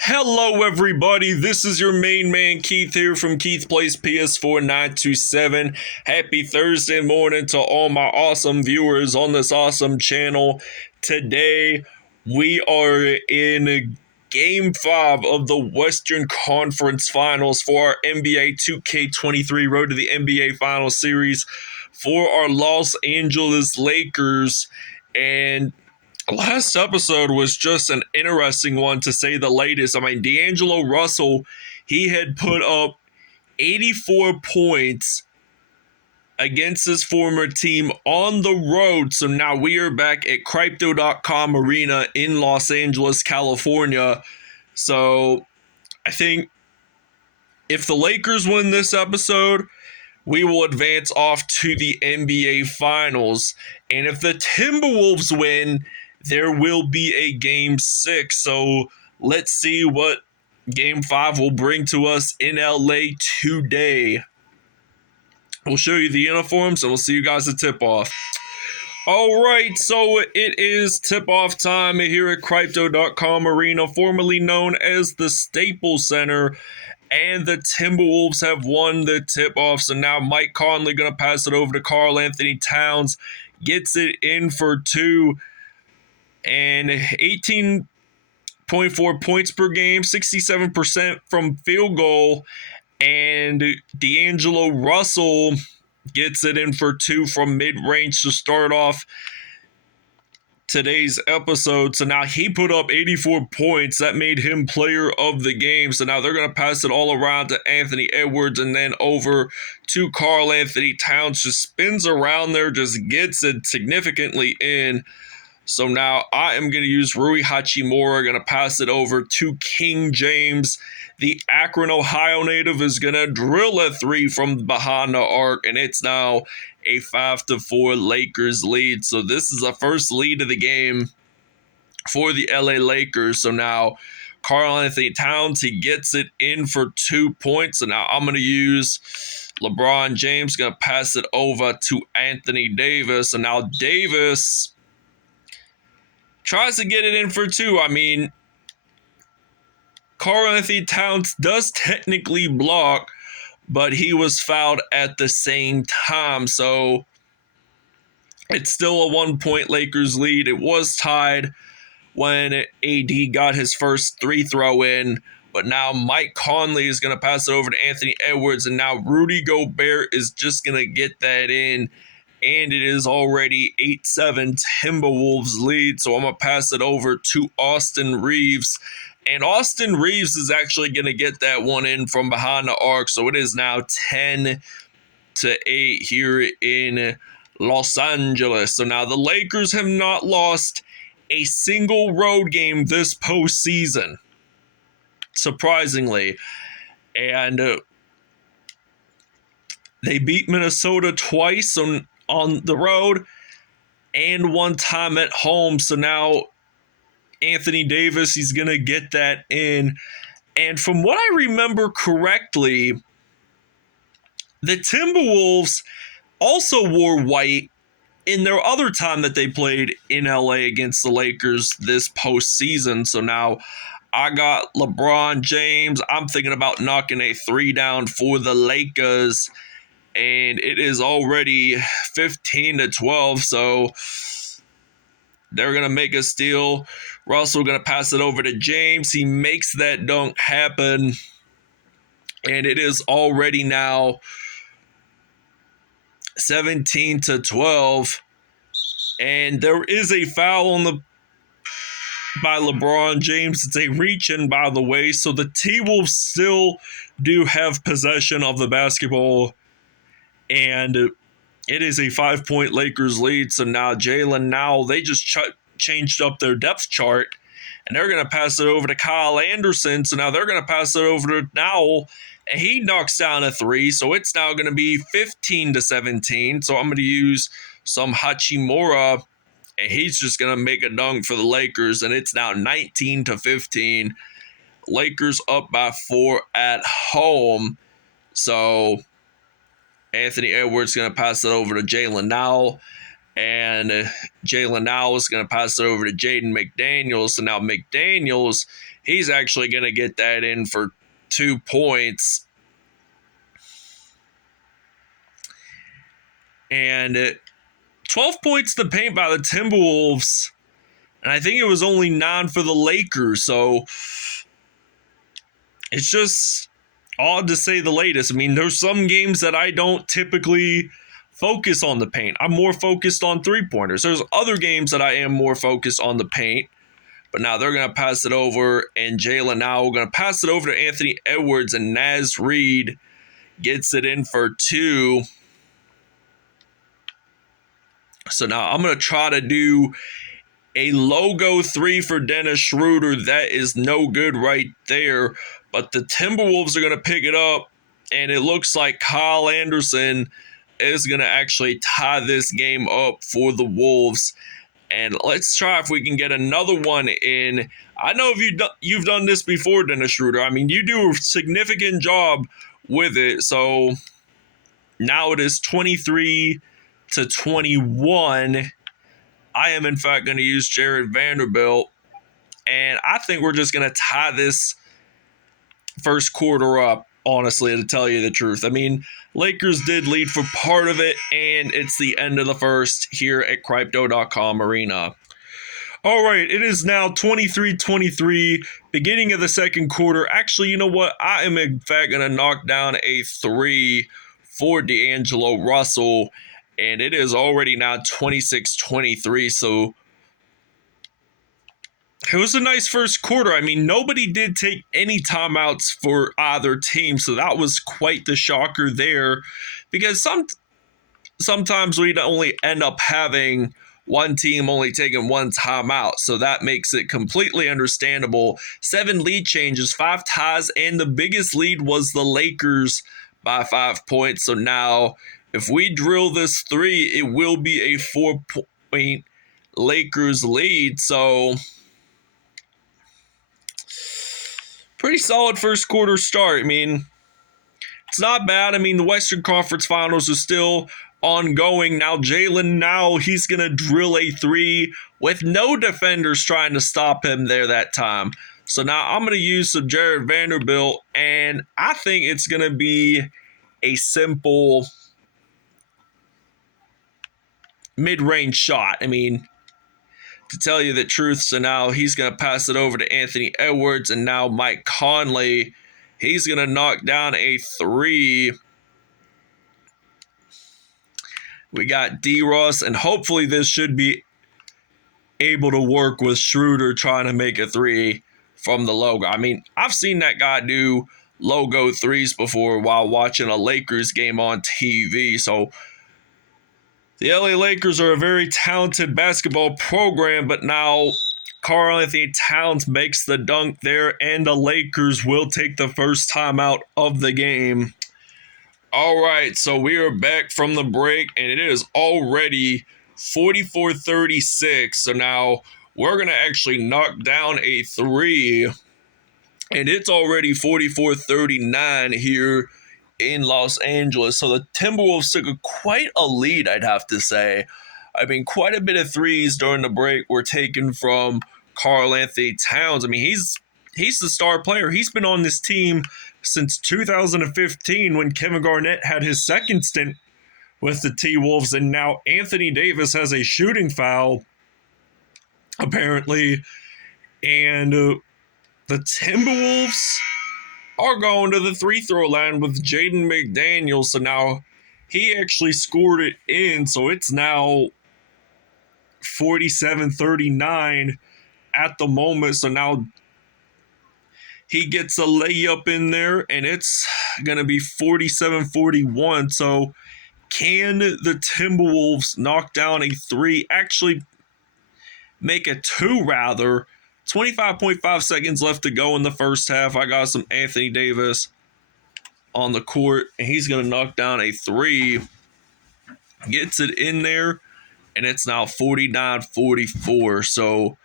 Hello everybody, this is your main man Keith here from Keith Plays PS4 927. Happy Thursday morning to all my awesome viewers on this awesome channel. Today we are in Game 5 of the Western Conference Finals for our NBA 2K23 Road to the NBA Finals series for our Los Angeles Lakers. And last episode was just an interesting one to say the latest. I mean, D'Angelo Russell, he had put up 84 points against his former team on the road. So now we are back at Crypto.com Arena in Los Angeles, California. So I think if the Lakers win this episode, we will advance off to the NBA Finals. And if the Timberwolves win, there will be a Game 6. So let's see what Game 5 will bring to us in LA today. We'll show you the uniforms and we'll see you guys at tip-off. Alright, so it is tip-off time here at Crypto.com Arena, formerly known as the Staples Center. And the Timberwolves have won the tip-off. So now Mike Conley going to pass it over to Karl Anthony Towns. Gets it in for two. And 18.4 points per game. 67% from field goal. And D'Angelo Russell gets it in for two from mid-range to start off today's episode. So now he put up 84 points. That made him player of the game. So now they're going to pass it all around to Anthony Edwards and then over to Karl Anthony Towns. Just spins around there, just gets it significantly in. So now I am going to use Rui Hachimura, going to pass it over to King James. The Akron, Ohio native is going to drill a three from behind the arc, and it's now a 5-4 Lakers lead. So this is the first lead of the game for the LA Lakers. So now Karl Anthony Towns, he gets it in for 2 points. So now I'm going to use LeBron James, going to pass it over to Anthony Davis. And now Davis tries to get it in for two. I mean, Karl Anthony Towns does technically block, but he was fouled at the same time. So it's still a 1 point Lakers lead. It was tied when AD got his first three throw in. But now Mike Conley is going to pass it over to Anthony Edwards. And now Rudy Gobert is just going to get that in. And it is already 8-7 Timberwolves lead. So I'm going to pass it over to Austin Reeves. And Austin Reeves is actually going to get that one in from behind the arc. So it is now 10-8 here in Los Angeles. So now the Lakers have not lost a single road game this postseason, surprisingly. And they beat Minnesota twice on the road and one time at home. So now Anthony Davis, he's going to get that in. And from what I remember correctly, the Timberwolves also wore white in their other time that they played in LA against the Lakers this postseason. So now I got LeBron James. I'm thinking about knocking a three down for the Lakers. And it is already 15-12. So they're going to make a steal. Russell going to pass it over to James. He makes that dunk happen. And it is already now 17-12. And there is a foul by LeBron James. It's a reach-in, by the way. So the T-Wolves still do have possession of the basketball. And it is a 5-point Lakers lead. So now Jalen Nowell, they just changed up their depth chart. And they're going to pass it over to Kyle Anderson. So now they're going to pass it over to Nowell. And he knocks down a three. So it's now going to be 15-17. So I'm going to use some Hachimura. And he's just going to make a dunk for the Lakers. And it's now 19-15. Lakers up by 4 at home. So Anthony Edwards is going to pass it over to Jalen Nowell. And Jalen Nowell is going to pass it over to Jaden McDaniels. So now McDaniels, He's actually going to get that in for 2 points. And 12 points to paint by the Timberwolves. And I think it was only 9 for the Lakers. So it's just odd to say the latest. I mean, there's some games that I don't typically focus on the paint. I'm more focused on three-pointers. There's other games that I am more focused on the paint. But now they're going to pass it over, and Jalen now we're going to pass it over to Anthony Edwards, and Naz Reid gets it in for 2. So now I'm going to try to do a logo 3 for Dennis Schroeder. That is no good right there. But the Timberwolves are going to pick it up, and it looks like Kyle Anderson is going to actually tie this game up for the Wolves. And let's try if we can get another one in. I know if you've done this before, Dennis Schroeder. I mean, you do a significant job with it. So now it is 23-21. I am, in fact, going to use Jared Vanderbilt. And I think we're just going to tie this first quarter up, honestly, to tell you the truth. I mean, Lakers did lead for part of it, and it's the end of the first here at Crypto.com Arena. All right, it is now 23-23, beginning of the second quarter. Actually, you know what? I am, in fact, going to knock down a 3 for D'Angelo Russell, and it is already now 26-23, so it was a nice first quarter. I mean, nobody did take any timeouts for either team, so that was quite the shocker there, because sometimes we'd only end up having one team only taking one timeout, so that makes it completely understandable. 7 lead changes, 5 ties, and the biggest lead was the Lakers by 5 points. So now, if we drill this 3, it will be a 4-point Lakers lead. So pretty solid first quarter start. I mean, it's not bad. I mean, the Western Conference Finals are still ongoing. Now Jalen, he's going to drill a 3 with no defenders trying to stop him there that time. So now I'm going to use some Jared Vanderbilt, and I think it's going to be a simple mid-range shot. I mean, to tell you the truth, so now he's going to pass it over to Anthony Edwards, and now Mike Conley, he's going to knock down a 3. We got D-Ross, and hopefully this should be able to work with Schroeder trying to make a 3 from the logo. I mean, I've seen that guy do logo 3s before while watching a Lakers game on TV. So the LA Lakers are a very talented basketball program, but now Karl-Anthony Towns makes the dunk there, and the Lakers will take the first timeout of the game. All right, so we are back from the break, and it is already 44-36. So now we're going to actually knock down a 3, and it's already 44-39 here in Los Angeles. So the Timberwolves took quite a lead, I'd have to say. I mean, quite a bit of 3s during the break were taken from Karl-Anthony Towns. I mean, he's the star player. He's been on this team since 2015 when Kevin Garnett had his second stint with the T-Wolves, and now Anthony Davis has a shooting foul, apparently, and the Timberwolves are going to the free-throw line with Jaden McDaniels, so now he actually scored it in, so it's now 47-39 at the moment, so now he gets a layup in there, and it's going to be 47-41. So can the Timberwolves knock down a 3? Actually, make a 2, rather. 25.5 seconds left to go in the first half. I got some Anthony Davis on the court, and he's going to knock down a 3. Gets it in there, and it's now 49-44. So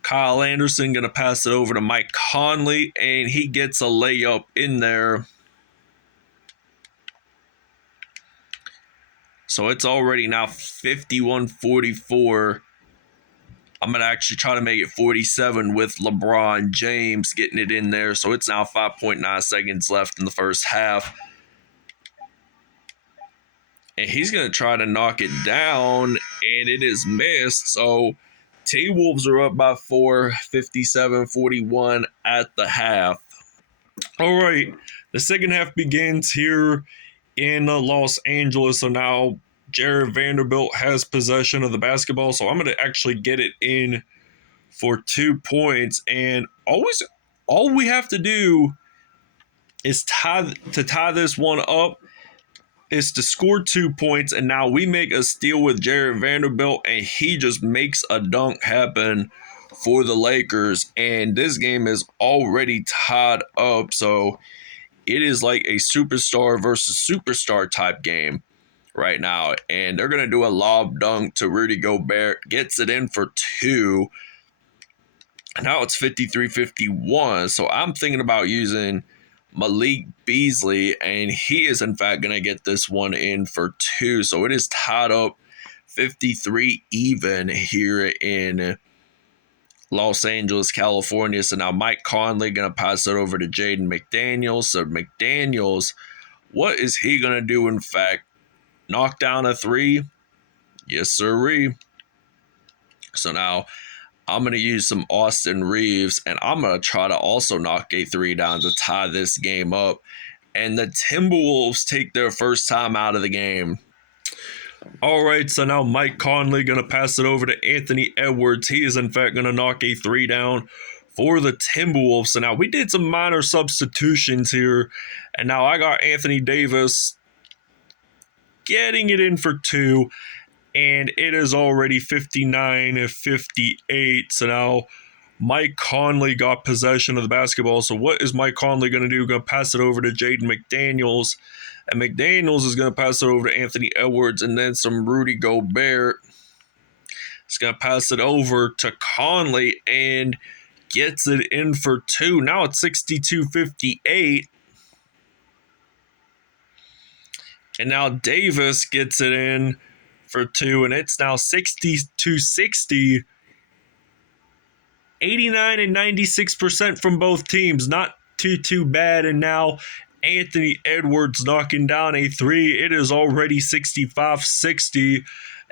Kyle Anderson going to pass it over to Mike Conley, and he gets a layup in there. So it's already now 51-44. I'm going to actually try to make it 47 with LeBron James getting it in there. So it's now 5.9 seconds left in the first half. And he's going to try to knock it down, and it is missed. So T-Wolves are up by 4, 57-41 at the half. All right, the second half begins here in Los Angeles. So now Jared Vanderbilt has possession of the basketball. So I'm going to actually get it in for 2 points. And all we have to do is tie this one up is to score 2 points, and now we make a steal with Jared Vanderbilt, and he just makes a dunk happen for the Lakers, and this game is already tied up, so it is like a superstar versus superstar type game right now, and they're going to do a lob dunk to Rudy Gobert, gets it in for 2. Now it's 53-51, so I'm thinking about using Malik Beasley, and he is in fact going to get this one in for 2. So it is tied up 53 even here in Los Angeles, California. So now Mike Conley going to pass it over to Jaden McDaniels. So McDaniels, what is he going to do in fact? Knock down a 3? Yes, sirree. So now I'm going to use some Austin Reeves, and I'm going to try to also knock a 3 down to tie this game up. And the Timberwolves take their first time out of the game. All right, so now Mike Conley going to pass it over to Anthony Edwards. He is, in fact, going to knock a 3 down for the Timberwolves. So now we did some minor substitutions here, and now I got Anthony Davis getting it in for 2. And it is already 59-58. So now Mike Conley got possession of the basketball. So what is Mike Conley going to do? Going to pass it over to Jaden McDaniels. And McDaniels is going to pass it over to Anthony Edwards and then some Rudy Gobert. He's going to pass it over to Conley and gets it in for 2. Now it's 62-58. And now Davis gets it in for 2, and it's now 60-60. 89 and 96% from both teams. Not too bad. And now Anthony Edwards knocking down a 3. It is already 65-60.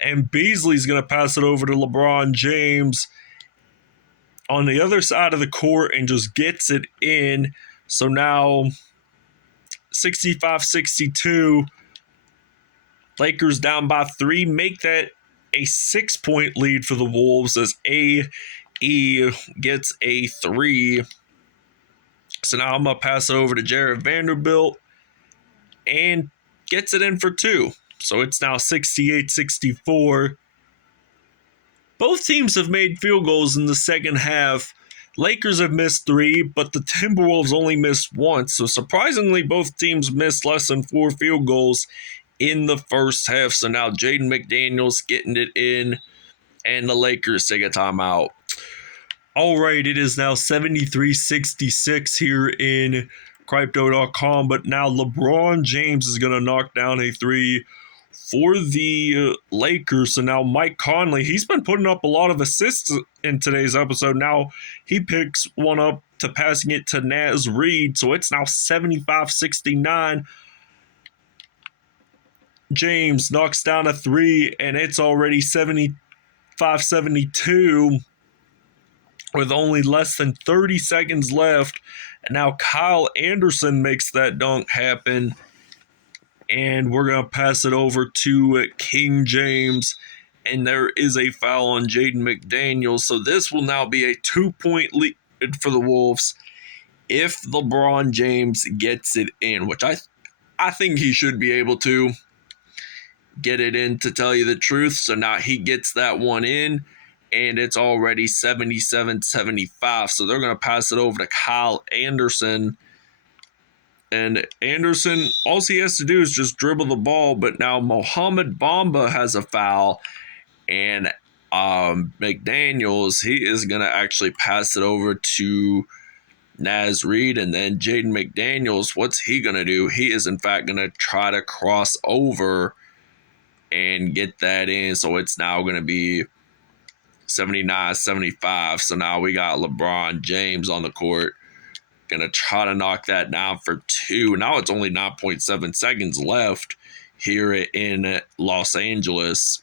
And Beasley's going to pass it over to LeBron James on the other side of the court and just gets it in. So now 65-62. Lakers down by 3, make that a 6-point lead for the Wolves as AE gets a 3. So now I'm going to pass it over to Jared Vanderbilt and gets it in for 2. So it's now 68-64. Both teams have made field goals in the second half. Lakers have missed 3, but the Timberwolves only missed 1. So surprisingly, both teams missed less than 4 field goals in the first half. So now Jaden McDaniels getting it in, and the Lakers take a timeout. All right, it is now 73-66 here in Crypto.com, but now LeBron James is going to knock down a 3 for the Lakers. So now Mike Conley, he's been putting up a lot of assists in today's episode. Now he picks one up to passing it to Naz Reid. So it's now 75-69. James knocks down a 3, and it's already 75-72 with only less than 30 seconds left. And now Kyle Anderson makes that dunk happen. And we're going to pass it over to King James. And there is a foul on Jaden McDaniels. So this will now be a 2-point lead for the Wolves if LeBron James gets it in, which I think he should be able to get it in, to tell you the truth. So now he gets that one in, and it's already 77-75. So they're going to pass it over to Kyle Anderson. And Anderson, all he has to do is just dribble the ball. But now Mohamed Bamba has a foul, and McDaniels, he is going to actually pass it over to Naz Reid. And then Jaden McDaniels, what's he going to do? He is, in fact, going to try to cross over and get that in. So it's now going to be 79-75. So now we got LeBron James on the court. Gonna try to knock that down for 2. Now it's only 9.7 seconds left here in Los Angeles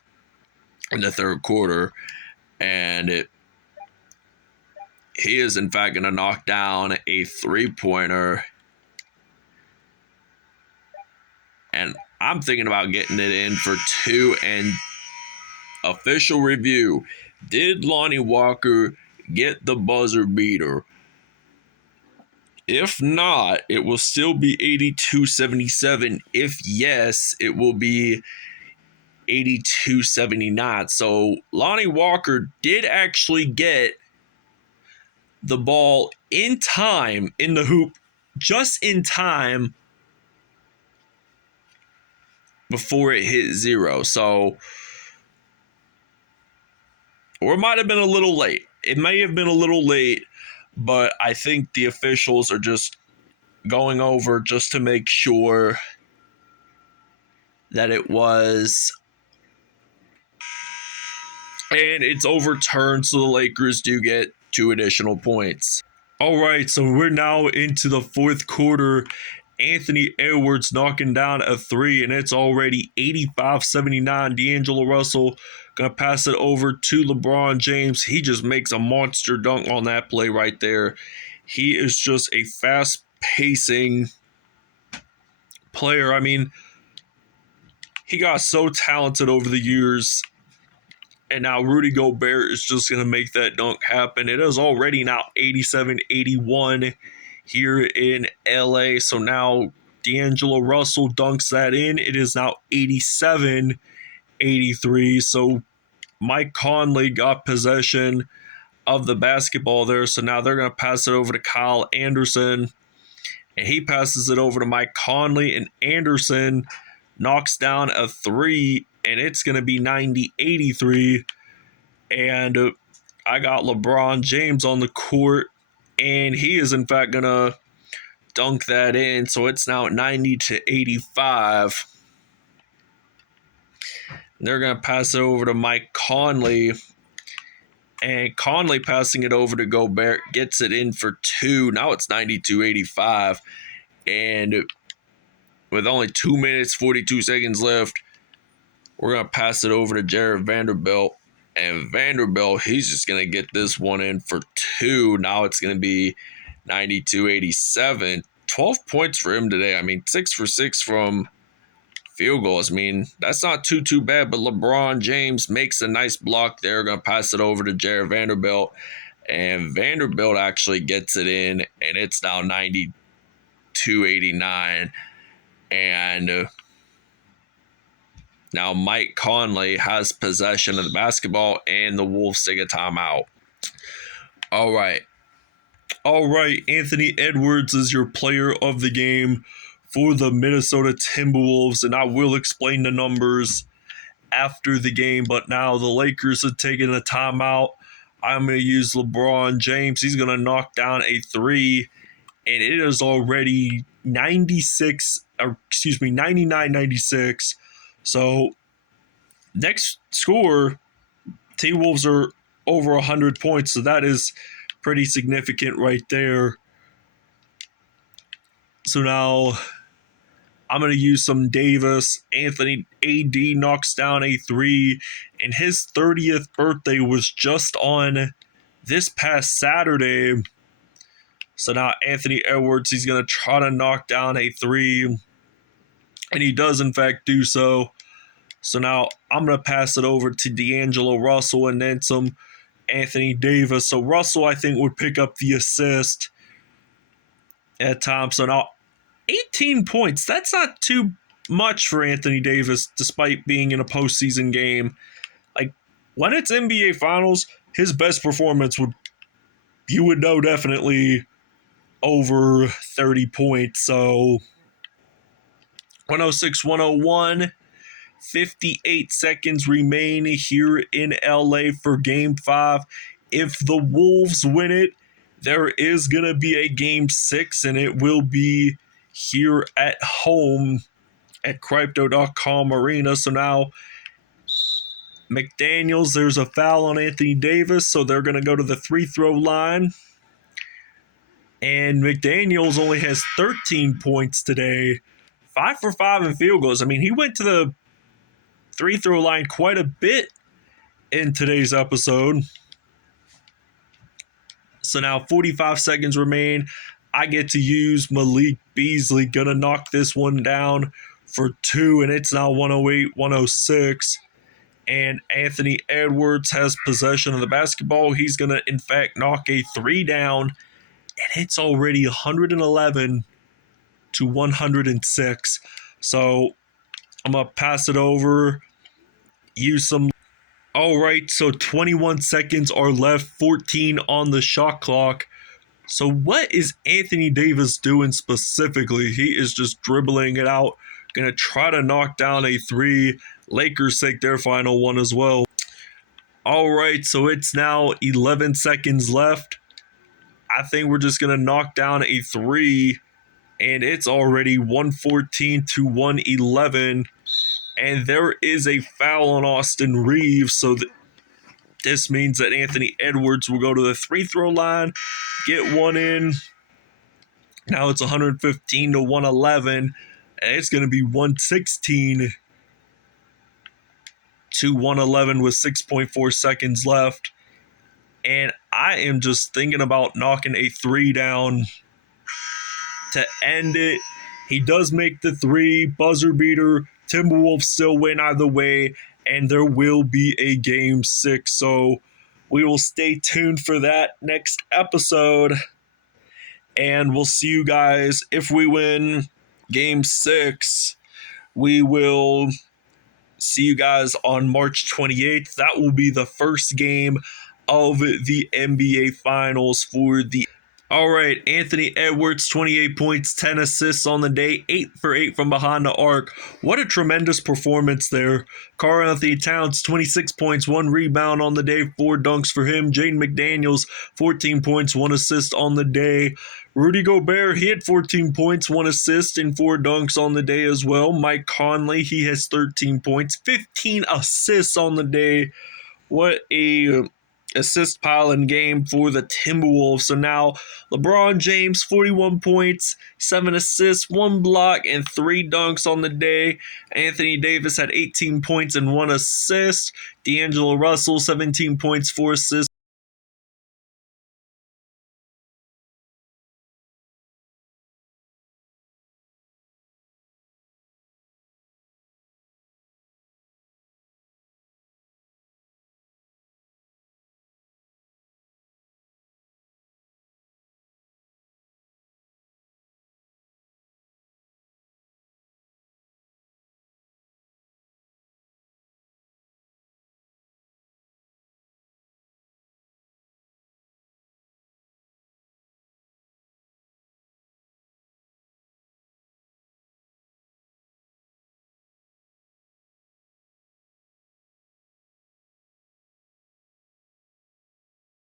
in the third quarter. And he is, in fact, going to knock down a three-pointer. And I'm thinking about getting it in for 2. And official review, did Lonnie Walker get the buzzer beater? If not, it will still be 82-77. If yes, it will be 82-79. So Lonnie Walker did actually get the ball in time in the hoop, just in time before it hit 0. So, or it might have been a little late. It may have been a little late, but I think the officials are just going over just to make sure that it was. And it's overturned, so the Lakers do get 2 additional points. All right, so we're now into the fourth quarter. Anthony Edwards knocking down a 3, and it's already 85-79. D'Angelo Russell going to pass it over to LeBron James. He just makes a monster dunk on that play right there. He is just a fast-pacing player. I mean, he got so talented over the years, and now Rudy Gobert is just going to make that dunk happen. It is already now 87-81 here in LA. So now D'Angelo Russell dunks that in. It is now 87-83. So Mike Conley got possession of the basketball there. So now they're going to pass it over to Kyle Anderson. And he passes it over to Mike Conley. And Anderson knocks down a 3. And it's going to be 90-83. And I got LeBron James on the court. And he is, in fact, going to dunk that in. So it's now 90-85. They're going to pass it over to Mike Conley. And Conley passing it over to Gobert gets it in for 2. Now it's 92-85. And with only 2 minutes, 42 seconds left, we're going to pass it over to Jared Vanderbilt. And Vanderbilt, he's just going to get this one in for 2. Now it's going to be 92-87. 12 points for him today. I mean, 6 for 6 from field goals. I mean, that's not too bad, but LeBron James makes a nice block there. Going to pass it over to Jared Vanderbilt. And Vanderbilt actually gets it in, and it's now 92-89. And now Mike Conley has possession of the basketball, and the Wolves take a timeout. All right, Anthony Edwards is your player of the game for the Minnesota Timberwolves, and I will explain the numbers after the game, but now the Lakers are taking a timeout. I'm going to use LeBron James. He's going to knock down a 3, and it is already 99-96. So next score, T-Wolves are over 100 points, so that is pretty significant right there. So now I'm going to use some Davis. Anthony AD knocks down a 3, and his 30th birthday was just on this past Saturday. So now Anthony Edwards, he's going to try to knock down a 3, and he does in fact do so. So now I'm going to pass it over to D'Angelo Russell and then some Anthony Davis. So Russell, I think, would pick up the assist at times. So now 18 points. That's not too much for Anthony Davis, despite being in a postseason game. Like, when it's NBA Finals, his best performance you would know definitely over 30 points. So 106-101. 58 seconds remain here in LA for Game 5. If the Wolves win it, there is going to be a Game 6, and it will be here at home at Crypto.com Arena. So now McDaniels, there's a foul on Anthony Davis, so they're going to go to the free throw line. And McDaniels only has 13 points today, 5 for 5 in field goals. I mean, he went to the free throw line quite a bit in today's episode. So now 45 seconds remain. I get to use Malik Beasley. Gonna knock this one down for 2, and it's now 108-106. And Anthony Edwards has possession of the basketball. He's gonna, in fact, knock a 3 down, and it's already 111-106. So I'm gonna pass it over. Use some. All right, so 21 seconds are left, 14 on the shot clock. So what is Anthony Davis doing specifically? He is just dribbling it out, going to try to knock down a 3. Lakers take their final one as well. All right, so it's now 11 seconds left. I think we're just going to knock down a 3, and it's already 114-111. And there is a foul on Austin Reeves, so this means that Anthony Edwards will go to the free throw line, get one in. Now it's 115-111, and it's going to be 116-111 with 6.4 seconds left. And I am just thinking about knocking a 3 down to end it. He does make the 3, buzzer beater. Timberwolves still win either way, and there will be a game 6. So we will stay tuned for that next episode. And we'll see you guys if we win game 6. We will see you guys on March 28th. That will be the first game of the NBA Finals for the. All right, Anthony Edwards, 28 points, 10 assists on the day, 8 for 8 from behind the arc. What a tremendous performance there. Karl-Anthony Towns, 26 points, 1 rebound on the day, 4 dunks for him. Jaden McDaniels, 14 points, 1 assist on the day. Rudy Gobert, he had 14 points, 1 assist, and 4 dunks on the day as well. Mike Conley, he has 13 points, 15 assists on the day. What a assist pile in game for the Timberwolves. So now LeBron James, 41 points, 7 assists, 1 block, and 3 dunks on the day. Anthony Davis had 18 points and 1 assist. D'Angelo Russell, 17 points, 4 assists.